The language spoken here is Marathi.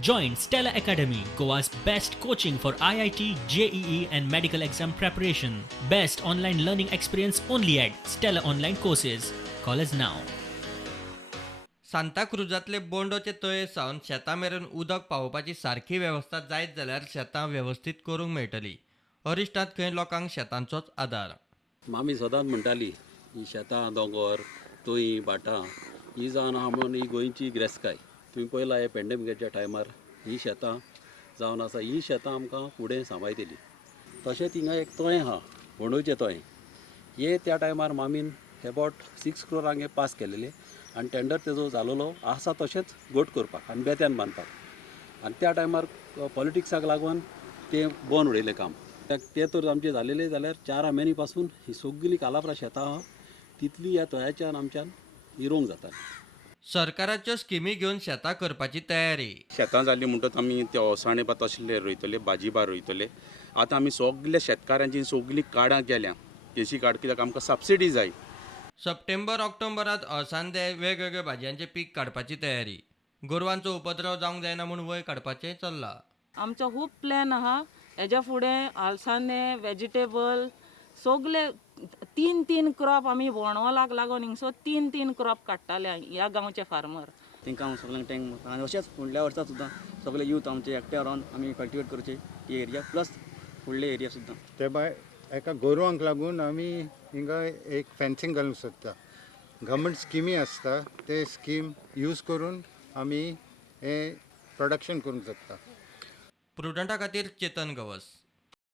Join Stella Academy, Goa's best coaching for IIT, JEE, and medical exam preparation. Best online learning experience only at Stella Online Courses. Call us now. सांताक्रुजातले बोंडोचे तळे सावन शेतां मेरेन उदक पावोवपाची सारकी वेवस्था जायत जाल्यार शेतां वेवस्थीत करूंक मेळटली. अरिश्टांत खंय लोकांक शेतांचोच आदार. मामी सदांच म्हणटाली ही शेतां दोंगर तळी भाटां ही जावन आहा म्हणून ही गोंयची गिरेस्तकाय. तुमी पळयला हे पॅन्डेमिकाच्या टायमार ही शेतां जावन आसा ही शेतां आमकां फुडें सांबाळटली. तशेंच हिंगा एक तळें आहा बोंडोचें तळें. हे त्या टायमार मामीन अबावट 6 crore पास केलेले आनी टेंडर तेजो जालोलो आसा तशेंच गोट करपाक आनी बेत्यान बांदपाक. आनी त्या टायमार पॉलिटिक्साक लागून तें बंद उडयलें काम. ते तर आमचे झालेले जाल्यार 4 म्हयने पासून ही सगळी कालाप्रा शेतां आहा तितली ह्या तळ्याच्यान आमच्यान हिरोवंक जाता. सरकाराच्यो स्किमी घेवन शेतां करपाची तयारी. शेतां जाली म्हणटच आमी ते ओसाणे भात तसले रोयतले भाजीपार रोयतले. आतां आमी सगल्या शेतकारांची सगळीं कार्डां केल्या केसी कार्ड कित्याक आमकां सबसिडी जाय. सप्टेंबर ऑक्टोबरांत अळसांदे वेगवेगळ्या भाजयांचे पीक काडपाची तयारी. गोरवांचो उपद्रव जावंक जायना म्हूण वय काडपाचें चल्लां. आमचो खूब प्लॅन आहा. हेज्या फुडें अळसांदे वेजिटेबल सगळे 3 क्रॉप आमी बोंडवलाक लागून हिंगसर 3 क्रॉप काडटाले ह्या गांवचे फार्मर. तांकां सगळ्यांक टँक आनी अशेंच फुडल्या वर्सा सुद्दां सगळे यूथ आमचे एकठांय रावन आमी कल्टिवेट करचे ही एरिया प्लस फुडले एरिया सुद्दां. ते भायर एका गोरवांक लागून आमी हिंगा एक फेन्सिंग घालूंक सोदता. गव्हर्मेंट स्किमी आसता ते स्कीम यूज करून आमी हे प्रोडक्शन करूंक सोदता. प्रुडंटा खातीर चेतन गवस.